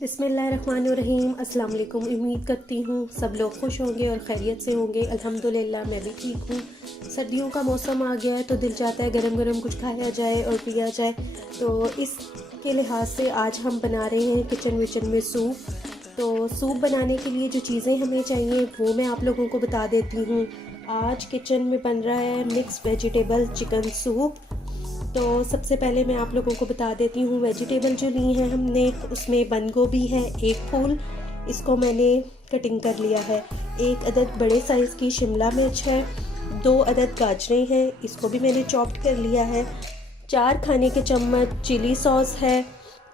बिस्मिल्लाहिर्रहमानिर्रहीम। अस्सलाम वालेकुम। उम्मीद करती हूँ सब लोग खुश होंगे और खैरियत से होंगे। अल्हम्दुलिल्लाह मैं भी ठीक हूँ। सर्दियों का मौसम आ गया है तो दिल चाहता है गरम गरम कुछ खाया जाए और पिया जाए। तो इसके लिहाज से आज हम बना रहे हैं किचन में सूप। तो सूप बनाने के लिए जो चीज़ें हमें चाहिए वो मैं आप लोगों को बता देती हूँ। आज किचन में बन रहा है मिक्स वेजिटेबल चिकन सूप। तो सबसे पहले मैं आप लोगों को बता देती हूँ वेजिटेबल जो ली हैं हमने, उसमें बंद गोभी है 1 फूल, इसको मैंने कटिंग कर लिया है। 1 अदद बड़े साइज़ की शिमला मिर्च है। 2 अदद गाजरें हैं, इसको भी मैंने चॉप्ड कर लिया है। 4 खाने के चम्मच चिली सॉस है।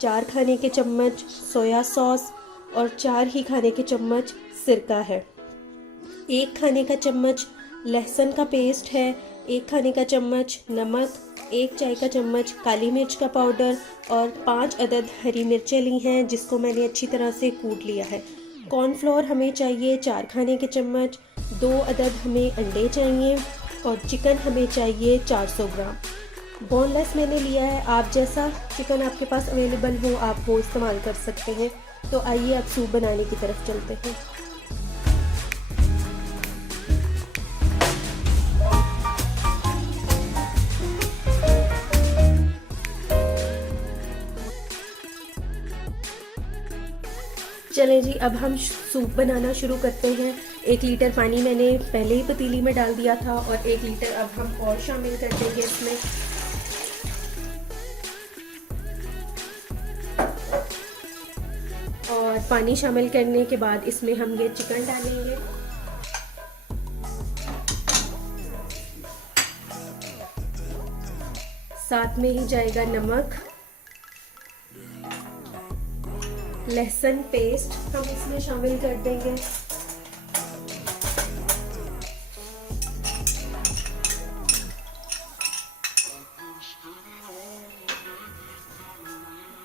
4 खाने के चम्मच सोया सॉस और 4 ही खाने के चम्मच सिरका है। 1 खाने का चम्मच लहसुन का पेस्ट है। 1 खाने का चम्मच नमक, 1 चाय का चम्मच काली मिर्च का पाउडर और 5 अदद हरी मिर्चें ली हैं जिसको मैंने अच्छी तरह से कूट लिया है। कॉर्नफ्लोर हमें चाहिए 4 खाने के चम्मच। 2 अदद हमें अंडे चाहिए और चिकन हमें चाहिए 400 ग्राम। बोनलेस मैंने लिया है, आप जैसा चिकन आपके पास अवेलेबल हो आप वो इस्तेमाल कर सकते हैं। तो आइए अब सूप बनाने की तरफ चलते हैं। चलें जी, अब हम सूप बनाना शुरू करते हैं। 1 लीटर पानी मैंने पहले ही पतीली में डाल दिया था और 1 लीटर अब हम और शामिल कर देंगे इसमें। और पानी शामिल करने के बाद इसमें हम ये चिकन डालेंगे। साथ में ही जाएगा नमक, लहसुन पेस्ट हम इसमें शामिल कर देंगे।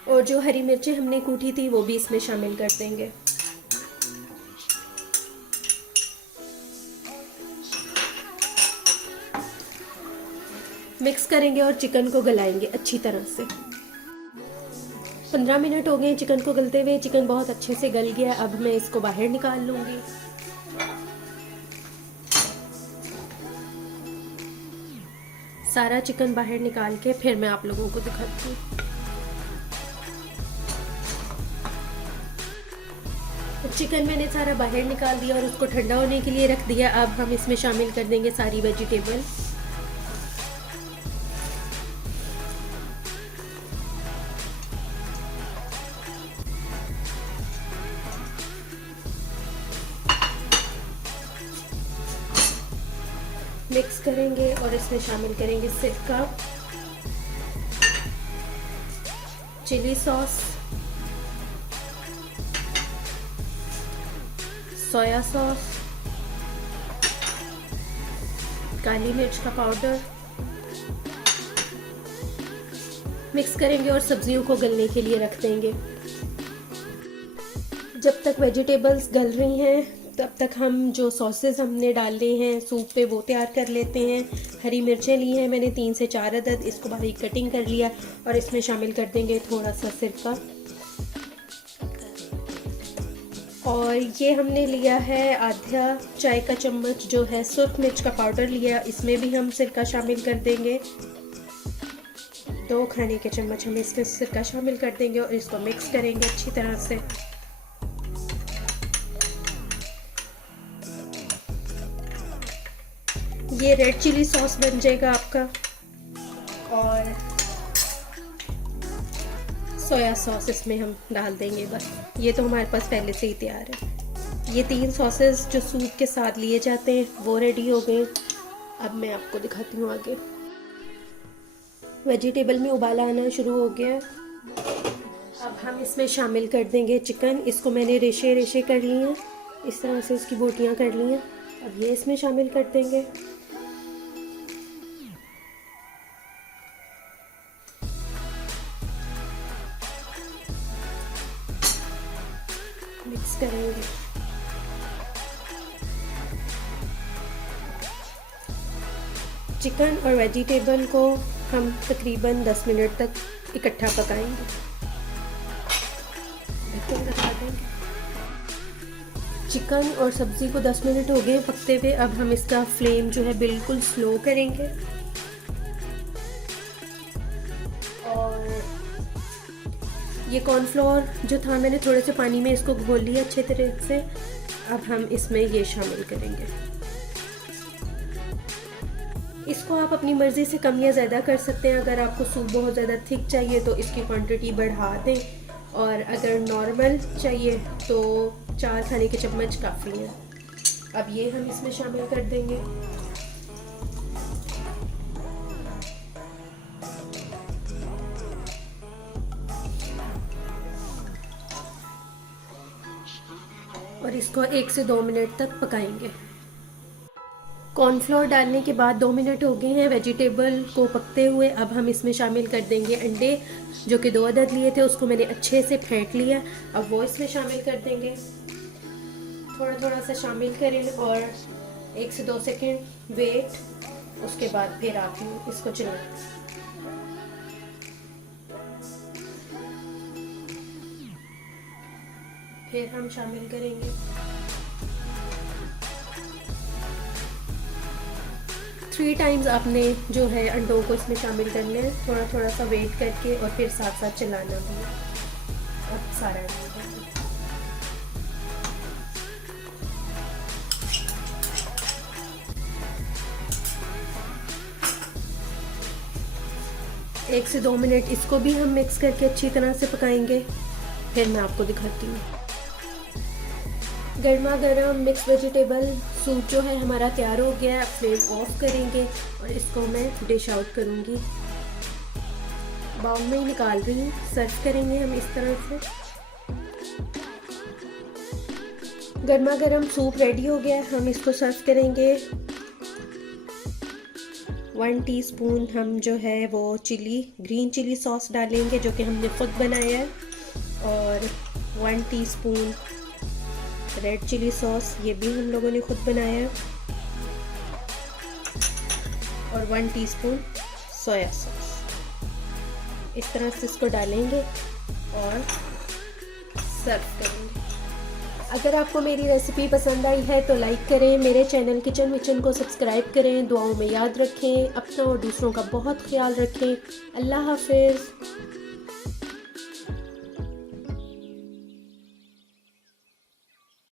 और जो हरी मिर्चें हमने कूटी थी वो भी इसमें शामिल कर देंगे। मिक्स करेंगे और चिकन को गलाएंगे अच्छी तरह से। 15 मिनट हो गए चिकन को गलते हुए। चिकन बहुत अच्छे से गल गया। अब मैं इसको बाहर निकाल लूंगी। सारा चिकन बाहर निकाल के फिर मैं आप लोगों को दिखाती हूँ। चिकन मैंने सारा बाहर निकाल दिया और उसको ठंडा होने के लिए रख दिया। अब हम इसमें शामिल कर देंगे सारी वेजिटेबल। मिक्स करेंगे और इसमें शामिल करेंगे सिरका, चिली सॉस, सोया सॉस, काली मिर्च का पाउडर। मिक्स करेंगे और सब्जियों को गलने के लिए रख देंगे। जब तक वेजिटेबल्स गल रही हैं तब तक हम जो सॉसेस हमने डाले हैं सूप पे वो तैयार कर लेते हैं। हरी मिर्चें ली हैं मैंने 3 से 4 अदद, इसको बारीक कटिंग कर लिया और इसमें शामिल कर देंगे थोड़ा सा सिरका। और ये हमने लिया है आधा चाय का चम्मच जो है सुर्ख मिर्च का पाउडर लिया, इसमें भी हम सिरका शामिल कर देंगे। 2 खाने के चम्मच हम इसमें सिरका शामिल कर देंगे और इसको मिक्स करेंगे अच्छी तरह से। ये रेड चिली सॉस बन जाएगा आपका। और सोया सॉस इसमें हम डाल देंगे बस। ये तो हमारे पास पहले से ही तैयार है। ये 3 सॉसेस जो सूप के साथ लिए जाते हैं वो रेडी हो गए। अब मैं आपको दिखाती हूँ आगे। वेजिटेबल में उबाला आना शुरू हो गया। अब हम इसमें शामिल कर देंगे चिकन। इसको मैंने रेशे रेशे कर लिए हैं, इस तरह से इसकी बोटियाँ कर ली हैं। अब ये इसमें शामिल कर देंगे। मिक्स करेंगे। चिकन और वेजिटेबल को हम तकरीबन 10 मिनट तक इकट्ठा पकाएंगे। ढक्कन लगा देंगे। चिकन और सब्ज़ी को 10 मिनट हो गए पकते हुए। अब हम इसका फ्लेम जो है बिल्कुल स्लो करेंगे और ये कॉर्नफ्लोर जो था मैंने थोड़े से पानी में इसको घोल लिया अच्छे तरह से। अब हम इसमें ये शामिल करेंगे। इसको आप अपनी मर्ज़ी से कम या ज़्यादा कर सकते हैं। अगर आपको सूप बहुत ज़्यादा थिक चाहिए तो इसकी क्वांटिटी बढ़ा दें और अगर नॉर्मल चाहिए तो 4 खाने के चम्मच काफ़ी है। अब ये हम इसमें शामिल कर देंगे। और इसको 1 से 2 मिनट तक पकाएंगे। कॉर्नफ्लोर डालने के बाद 2 मिनट हो गए हैं वेजिटेबल को पकते हुए। अब हम इसमें शामिल कर देंगे अंडे, जो कि 2 अदद लिए थे, उसको मैंने अच्छे से फेंट लिया। अब वो इसमें शामिल कर देंगे। थोड़ा थोड़ा सा शामिल करें और 1 से 2 सेकंड वेट, उसके बाद फिर आती हूँ इसको चलाएं। फिर हम शामिल करेंगे। थ्री टाइम्स आपने जो है अंडों को इसमें शामिल करना है, थोड़ा थोड़ा सा वेट करके और फिर साथ साथ चलाना भी है। अब सारा एक से 2 मिनट इसको भी हम मिक्स करके अच्छी तरह से पकाएंगे। फिर मैं आपको दिखाती हूँ। गर्मा गर्म मिक्स वेजिटेबल सूप जो है हमारा तैयार हो गया है। अब फ्लेम ऑफ करेंगे और इसको मैं डिश आउट करूँगी। बाउल में ही निकाल रही हूँ, सर्व करेंगे हम इस तरह से। गर्मा गर्म सूप रेडी हो गया, हम इसको सर्व करेंगे। 1 टीस्पून हम जो है वो ग्रीन चिली सॉस डालेंगे, जो कि हमने खुद बनाया है, और 1 टीस्पून रेड चिली सॉस, ये भी हम लोगों ने खुद बनाया है, और 1 टीस्पून सोया सॉस। इस तरह से इसको डालेंगे और सर्व करेंगे। अगर आपको मेरी रेसिपी पसंद आई है तो लाइक करें, मेरे चैनल किचन विचन को सब्सक्राइब करें, दुआओं में याद रखें, अपना और दूसरों का बहुत ख्याल रखें। अल्लाह हाफिज़।